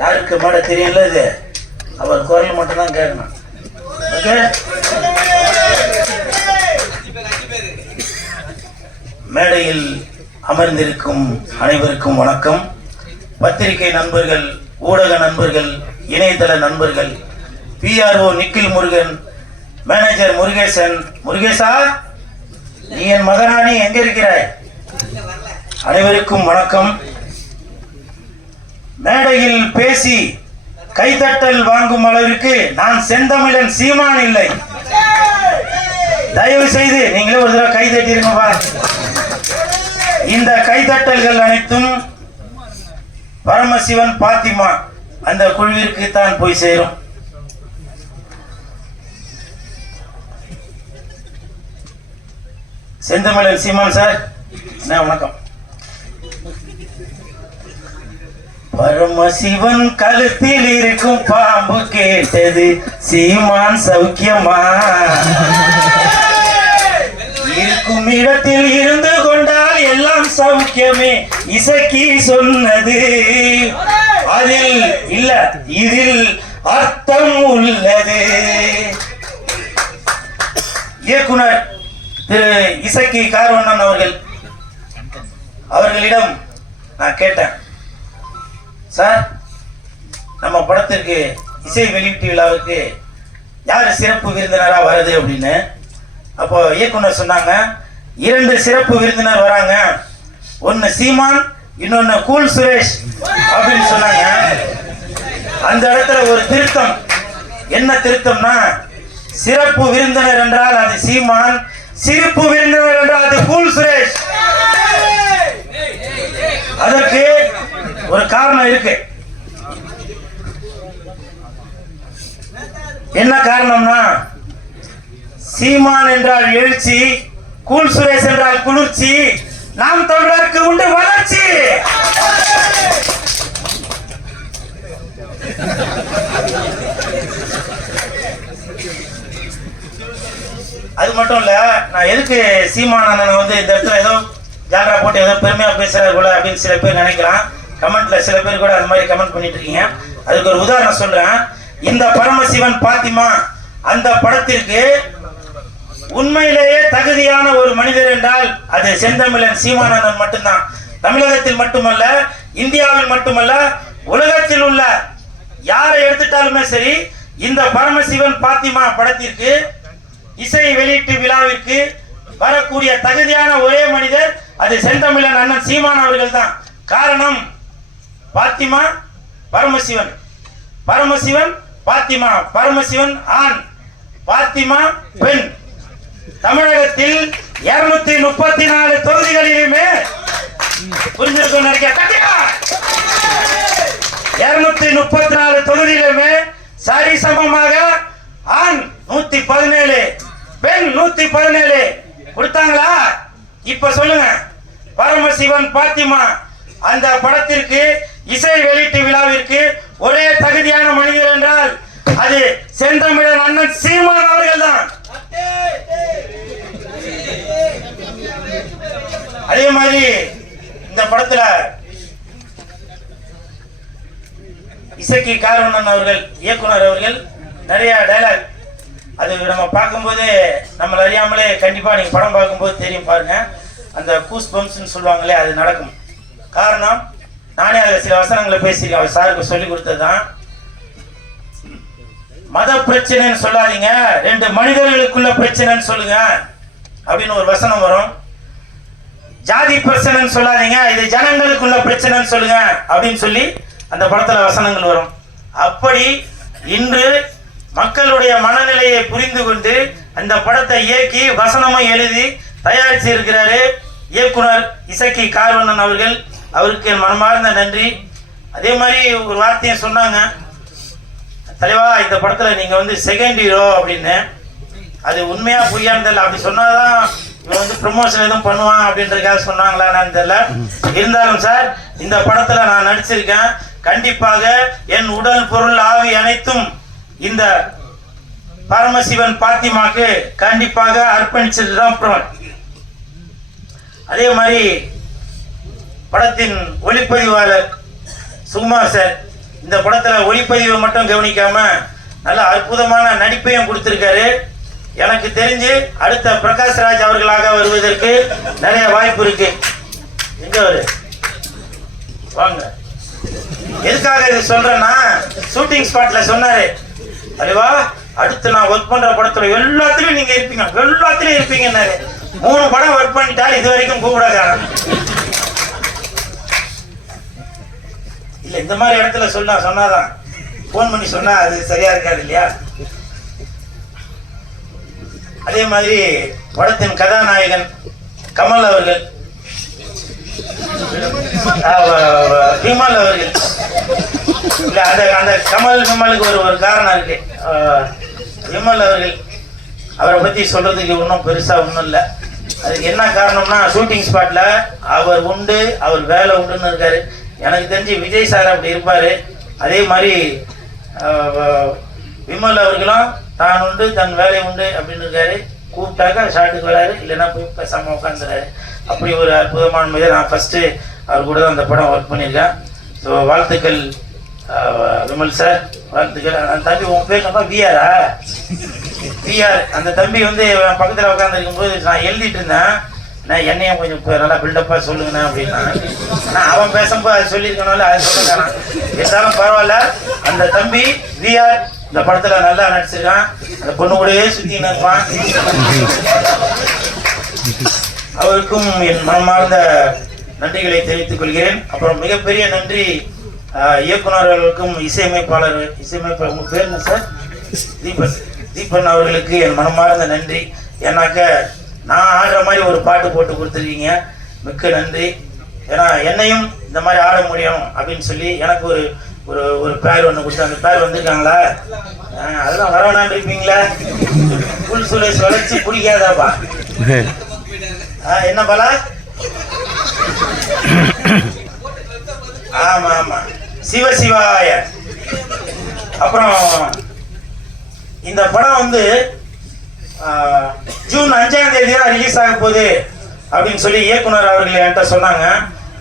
யாருக்கு மாட தெரியல, இது அவர் குரல் மட்டும் தான் கேட்கணும். ஓகே, மேடையில் அமர்ந்திருக்கும் அனைவருக்கும் வணக்கம். பத்திரிகை நண்பர்கள், ஊடக நண்பர்கள், இணையதள நண்பர்கள், PRO நிக்கில் முருகன், மேனேஜர் முருகேசன். முருகேசா, நீ என் மகனானி, எங்க இருக்கிறாய்? அனைவருக்கும் வணக்கம். மேடையில் பேசி கைதட்டல் வாங்கும் அளவிற்கு நான் செந்தமிழன் சீமான் இல்லை. தயவு செய்து நீங்களே ஒரு தடவை கை தட்டிருங்கப்பா. இந்த கைதட்டல்கள் அனைத்தும் பரமசிவன் பாத்திமா அந்த குழுவிற்கு தான் போய் சேரும். செந்தமிழன் சீமான் சார், வணக்கம். பரமசிவன் கழுத்தில் இருக்கும் பாம்பு கேட்டது, சீமான் சௌக்கியமா? இருக்கும் இடத்தில் இருந்து கொண்டால் எல்லாம் சௌக்கியமே, இசக்கி சொன்னது. அதில் இல்ல, இதில் அர்த்தம் உள்ளது. இயக்குனர் திரு இசக்கி கார்வண்ணன் அவர்களிடம் நான் கேட்டேன், சார் நம்ம படத்திற்கு இசை வெளியீட்டு விழாவுக்கு யார் சிறப்பு விருந்தினராக வருது அப்படின்னு. அப்போ இயக்குனர் சொன்னாங்க, 2 சிறப்பு விருந்தினர் வராங்க, ஒன்னு சீமான், இன்னொன்னு கூல் சுரேஷ் அப்படின்னு சொன்னாங்க. அந்த இடத்துல ஒரு திருத்தம். என்ன திருத்தம்னா, சிறப்பு விருந்தினர் என்றால் அது சீமான், சிறப்பு விருந்தினர் என்றால் அது கூல் சுரேஷ். அதற்கு ஒரு காரணம் இருக்கு. என்ன காரணம்னா, சீமான் என்றால் எழுச்சி, கூல் சுரேஷ் என்றால் குளிர்ச்சி, நாம் தமிழருக்கு உண்டு வளர்ச்சி. அது மட்டும் இல்ல, நான் எதுக்கு சீமான் அண்ணன் இந்த இடத்துல ஏதோ ஜாலரா போட்டு ஏதோ பெருமையா பேசுறாரு போல அப்படின்னு சில பேர் நினைக்கலாம். கமெண்ட்ல சில பேர் கூட அது மாதிரி கமெண்ட் பண்ணிட்டு இருக்கீங்க. அதுக்கு ஒரு உதாரணம் சொல்றேன். இந்த பரமசிவன் பாத்திமா அந்த படத்திற்கு உண்மையிலேயே தகுதியான ஒரு மனிதர் என்றால் அது செந்தமிழன் சீமானந்தன் மட்டும்தான். தமிழகத்தில் மட்டுமல்ல, இந்தியாவில் மட்டுமல்ல, உலகத்தில் உள்ள யாரை எடுத்துட்டாலுமே சரி, இந்த பரமசிவன் பாத்திமா படத்திற்கு இசை வெளியீட்டு விழாவிற்கு வரக்கூடிய தகுதியான ஒரே மனிதர் அது செந்தமிழன் அண்ணன் சீமான் அவர்கள் தான். காரணம், பாத்திமா பரமசிவன், பரமசிவன் பாத்திமா, பரமசிவன் ஆண், பாத்திமா பெண். தமிழகத்தில் 234 தொகுதிகளிலுமே புரிஞ்சிருக்கும் நினைக்கிறேன். 234 தொகுதியிலுமே சரிசமமாக ஆண் 117, பெண் 117 கொடுத்தாங்களா? இப்ப சொல்லுங்க, பரமசிவன் பாத்திமா அந்த படத்திற்கு இசை வெளியீட்டு விழாவிற்கு ஒரே தகுதியான மனிதர் என்றால் அது செந்தமிழன் அண்ணன் சீமான் அவர்கள் தான். அதே மாதிரி இந்த படத்துல இசக்கி கார்வண்ணன் அவர்கள், இயக்குனர் அவர்கள் நிறைய டைலாக், அது நம்ம பார்க்கும்போது நம்மள அறியாமலே கண்டிப்பா நீங்க படம் பார்க்கும்போது தெரியும், பாருங்க. அந்த கூஸ் பம்ப்ஸ்ன்னு சொல்லுவாங்களே, அது நடக்கும். காரணம், நானே அதில் சில வசனங்களை பேசியிருக்கேன், அவர் சாருக்கு சொல்லி கொடுத்ததுதான். மத பிரச்சனைன்னு சொல்லாதீங்க, 2 மனிதர்களுக்குள்ள பிரச்சனைன்னு சொல்லுங்க அப்படின்னு ஒரு வசனம் வரும். ஜாதி பிரச்சனைன்னு சொல்லாதீங்க, இது ஜனங்களுக்குள்ள பிரச்சனைன்னு சொல்லுங்க அப்படின்னு சொல்லி அந்த படத்துல வசனங்கள் வரும். அப்படி இன்று மக்களுடைய மனநிலையை புரிந்து கொண்டு அந்த படத்தை இயக்கி வசனமும் எழுதி தயாரிச்சு இருக்கிறாரு இயக்குனர் இசக்கி கார்வண்ணன் அவர்கள். அவருக்கு என் மனமார்ந்த நன்றி. அதே மாதிரி ஒரு வார்த்தையை சொன்னாங்க, தலைவா இந்த படத்துல நீங்க செகண்ட் ஹீரோ அப்படின்னு. அது உண்மையா பொய்யான்னு தெரியல. அப்படி சொன்னாதான் இவன் வந்து ப்ரொமோஷன் எதுவும் பண்ணுவான் அப்படின்றதுக்காக சொன்னாங்களான்னு தெரியல. இருந்தாலும் சார், இந்த படத்துல நான் நடிச்சிருக்கேன். கண்டிப்பாக என் உடல் பொருள் ஆவி அனைத்தும் இந்த பரமசிவன் பாத்திமாக்கு கண்டிப்பாக அர்ப்பணிச்சது தான் அப்புறம். அதே மாதிரி படத்தின் ஒளிப்பதிவாளர் சுகுமார் சார் இந்த படத்துல ஒளிப்பதிவை மட்டும் கவனிக்காம நல்ல அற்புதமான நடிப்பையும் கொடுத்திருக்காரு. எனக்கு தெரிஞ்சு அடுத்த பிரகாஷ்ராஜ் அவர்களாக வருவதற்கு நிறைய வாய்ப்பு இருக்கு. எங்க அவரு வாங்க. எதுக்காக இது சொல்றேன்னா, ஷூட்டிங் ஸ்பாட்ல சொன்னாரு, அதுவா அடுத்து நான் ஒர்க் பண்ற படத்துல எல்லாத்துலயும் நீங்க இருப்பீங்க, எல்லாத்துலயும் இருப்பீங்கன்னாரு. 3 படம் ஒர்க் பண்ணிட்டாரு, இது வரைக்கும் கூப்பிடாத. இல்ல இந்த மாதிரி இடத்துல சொன்னாதான் போன் பண்ணி சொன்னா அது சரியா இருக்காது இல்லையா? அதே மாதிரி படத்தின் கதாநாயகன் கமல் அவர்கள், விமல் அவர்கள், இல்ல அந்த கமலுக்கு ஒரு காரணம் இருக்கு. விமல் அவர்கள், அவரை பத்தி சொல்றதுக்கு ஒன்றும் பெருசா ஒன்றும் இல்லை. அதுக்கு என்ன காரணம்னா, ஷூட்டிங் ஸ்பாட்ல அவர் உண்டு, அவர் வேலை உண்டுன்னு இருக்காரு. எனக்கு தெரிஞ்சு விஜய் சார் அப்படி இருப்பாரு. அதே மாதிரி விமல் அவர்களும் தான் உண்டு தன் வேலை உண்டு அப்படின்னு இருக்காரு. கூப்பிட்டாக்கா ஷாட்டுக்கு வராரு, இல்லைன்னா போய் பேசாம உட்காந்துறாரு. அப்படி ஒரு அற்புதமான முறையை நான் ஃபர்ஸ்ட் அவர் கூட தான் அந்த படம் ஒர்க் பண்ணியிருக்கேன். ஸோ வாழ்த்துக்கள் விமல் சார், வாழ்த்துக்கள். அந்த தம்பி உன் பேர் நம்ம விஆரா? விஆர். அந்த தம்பி வந்து பக்கத்தில் உட்காந்துருக்கும் போது நான் எழுதிட்டு இருந்தேன், நான் என்னையும் கொஞ்சம் நல்லா பில்டப்பாக சொல்லுங்கண்ணா அப்படின்னா. ஆனால் அவன் பேசும்போது அது சொல்லியிருக்கனால அது சொல்லுங்க. இருந்தாலும் பரவாயில்ல, அந்த தம்பி விஆர் இந்த படத்துல நல்லா நடிச்சிருக்கான். அந்த பொண்ணு கூடவே சுத்தி நிற்பான். அவருக்கும் என் மனமார்ந்த நன்றிகளை தெரிவித்துக் கொள்கிறேன். அப்புறம் மிகப்பெரிய நன்றி இயக்குநர்களுக்கும் இசையமைப்பாளர் உங்க பேர் என்ன சார்? தீபன் அவர்களுக்கு என் மனமார்ந்த நன்றி. ஏன்னாக்க நான் ஆடுற மாதிரி ஒரு பாட்டு போட்டு கொடுத்துருக்கீங்க, மிக்க நன்றி. ஏன்னா என்னையும் இந்த மாதிரி ஆட முடியும் அப்படின்னு சொல்லி எனக்கு ஒரு பேர் ஒன்று கொடுத்து, அந்த பேர் வந்திருக்காங்களா? அதெல்லாம் வரவேணான்னு இருப்பீங்களா? புல் சுரேஷ் வளைச்சு பிடிக்காதாப்பா? என்ன பல? ஆமா ஆமா, சிவசிவாய. அப்புறம் இந்த படம் வந்து ஜூன் 5ஆம் தேதி தான் ரிலீஸ் ஆக போகுது அப்படின்னு சொல்லி இயக்குனர் அவர்கள் என்கிட்ட சொன்னாங்க.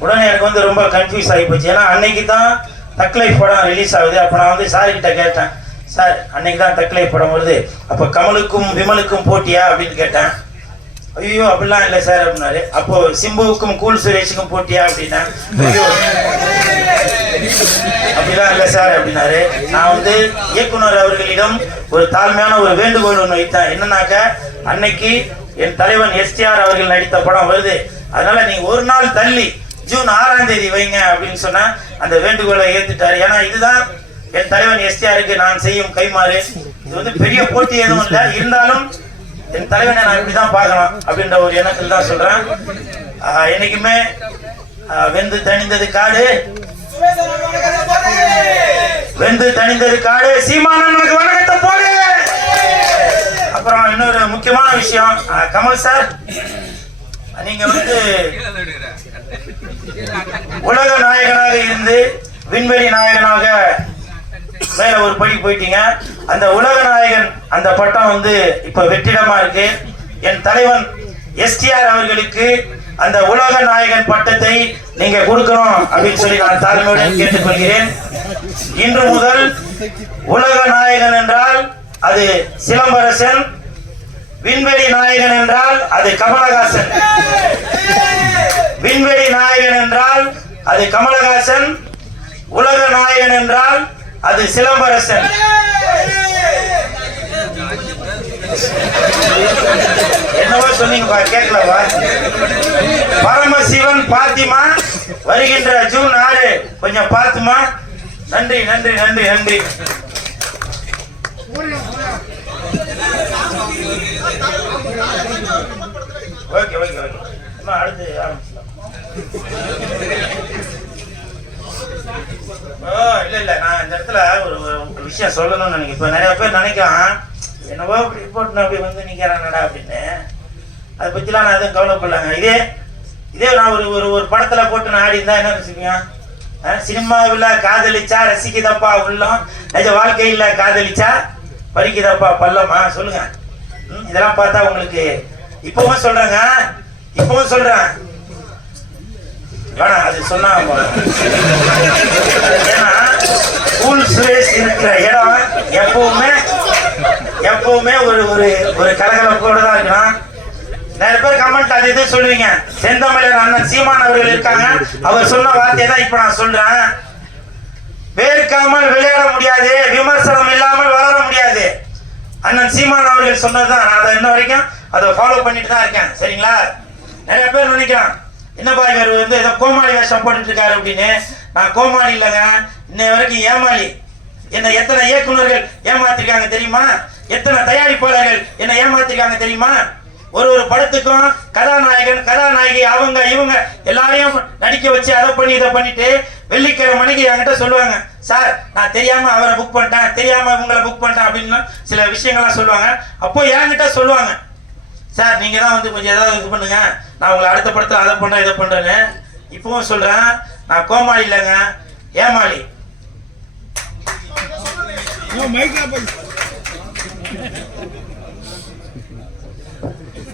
உடனே எனக்கு வந்து ரொம்ப கன்ஃபியூஸ் ஆகி போச்சு. ஏன்னா அன்னைக்கு தான் தக் லைஃப் படம் ரிலீஸ் ஆகுது. அப்போ நான் வந்து சார்கிட்ட கேட்டேன், சார் அன்னைக்கு தான் தக் லைஃப் படம் வருது, அப்போ கமலுக்கும் விமலுக்கும் போட்டியா அப்படின்னு கேட்டேன். ஐயோ அப்படிலாம் இல்லை சார் அப்படின்னாரு. அப்போ சிம்புவுக்கும் கூல் சுரேஷுக்கும் போட்டியா அப்படின்னா, அப்படிலாம் இல்லை சார் அப்படின்னாரு. நான் வந்து இயக்குனர் அவர்களிடம் ஒரு தாழ்மையான ஒரு வேண்டுகோள் ஒன்று வைத்தேன். என்னன்னாக்க, அன்னைக்கு என் தலைவன் எஸ்டிஆர் அவர்கள் நடித்த படம் வருது, அதனால நீங்க ஒரு நாள் தள்ளி ஜூன் 6ஆம் தேதி வைங்க அப்படின்னு சொன்னா அந்த வேண்டுகோளை ஏத்துட்டாரு. ஏன்னா இதுதான் என் தலைவன் எஸ்டிஆருக்கு நான் செய்யும் கைமாறு. இது வந்து பெரிய போட்டி எதுவும் இல்லை, இருந்தாலும் என் தலைவனை நான் இப்படிதான் பார்க்கணும் அப்படின்ற ஒரு எண்ணத்தில் தான் சொல்றேன். என்னைக்குமே வெந்து தணிந்தது காடு, வெந்து தணிந்தது காடு, சீமானனுக்கு வணக்கத்தை போடு. அப்புறம் இன்னொரு முக்கியமான விஷயம், கமல் சார், நீங்க வந்து உலக நாயகனாக இருந்து விண்வெளி நாயகனாக மேல ஒரு படி போயிட்டீங்க. அந்த உலக நாயகன் அந்த பட்டம் வந்து இப்ப வெற்றிடமா இருக்கு. என் தலைவன் எஸ்டிஆர் அவர்களுக்கு அந்த உலக நாயகன் பட்டத்தை நீங்க கொடுக்கணும் அப்படின்னு சொல்லி நான் தாழ்மையுடன் கேட்டுக்கொள்கிறேன். இன்று முதல் உலக நாயகன் என்றால் அது சிலம்பரசன், விண்வெளி நாயகன் என்றால் அது கமலஹாசன். விண்வெளி நாயகன் என்றால் அது கமலஹாசன், உலக நாயகன் என்றால் அது சிலம்பரசன். என்னவோ சொன்னீங்கப்பா, கேட்கலவா? பரமசிவன் பாத்திமா வருகின்ற ஜூன் 6 கொஞ்சம் பார்த்துமா. நன்றி நன்றி நன்றி நன்றி. ஓகே ஓகே ஓகே, அடுத்து ஆரம்பிச்சலாம். இல்ல இல்ல, நான் இந்த இடத்துல ஒரு விஷயம் சொல்லணும்னு நினைக்கிறேன். இப்ப நிறைய பேர் நினைக்கலாம், என்னவோ அப்படி போட்டு அப்படி வந்து நிற்கிறானடா அப்படின்னு. அதை பற்றிலாம் நான் எதுவும் கவலைப்படலாங்க. இதே நான் ஒரு படத்தில் போட்டு நான் ஆடி இருந்தால் என்ன ரசிப்பீங்க? சினிமாவில் காதலிச்சா ரசிக்குதப்பா உள்ளம், நிஜ வாழ்க்கையில் காதலிச்சா பறிக்குதப்பா பள்ளமா? சொல்லுங்க. இதெல்லாம் பார்த்தா உங்களுக்கு இப்பவும் சொல்றேன் வேணாம் அது சொன்னா. ஏன்னா கூல் சுரேஷ் இருக்கிற இடம் எப்பவுமே ஒரு ஒரு கலகலப்போடு தான் இருக்கணும். நிறைய பேர் கமெண்ட் அது இது சொல்லுவீங்க. செந்தமிழர் அண்ணன் சீமான் அவர்கள் இருக்காங்க, அவர் சொன்ன வார்த்தையை தான் இப்ப நான் சொல்றேன். வேர்க்காமல் விளையாட முடியாது, விமர்சனம் இல்லாமல் வளர முடியாது. அண்ணன் சீமான் அவர்கள் சொன்னதுதான். நான் அதை இன்ன வரைக்கும் அதை ஃபாலோ பண்ணிட்டு தான் இருக்கேன். சரிங்களா? நிறைய பேர் நினைக்கிறான் என்னப்பா இவர் வந்து ஏதோ கோமாளி வேஷம் போட்டுட்டு இருக்காரு அப்படின்னு. நான் கோமாளி இல்லைங்க, இன்னை வரைக்கும் ஏமாளி. என்னை எத்தனை இயக்குநர்கள் ஏமாத்திருக்காங்க தெரியுமா? எத்தனை தயாரிப்பாளர்கள் என்னை ஏமாத்திருக்காங்க தெரியுமா? ஒரு படத்துக்கும் கதாநாயகன் கதாநாயகி அவங்க இவங்க எல்லாரையும் நடிக்க வச்சு அதை பண்ணி இதை பண்ணிட்டு வெள்ளிக்கிழமை மணிக்கு என்கிட்ட சொல்லுவாங்க, சார் நான் தெரியாம அவரை புக் பண்ணிட்டேன், தெரியாம இவங்களை புக் பண்ணிட்டேன் அப்படின்னு சில விஷயங்கள்லாம் சொல்லுவாங்க. அப்போ என்கிட்ட சொல்லுவாங்க, சார் நீங்க தான் வந்து கொஞ்சம் ஏதாவது இது பண்ணுங்க, நான் உங்களை அடுத்த படத்தில் அதை பண்றேன் இதை பண்றேன்னு. இப்பவும் சொல்றேன், நான் கோமாளி இல்லைங்க, ஏமாளி.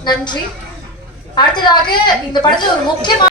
நன்றி. அடுத்ததாக இந்த படத்துல ஒரு முக்கியமான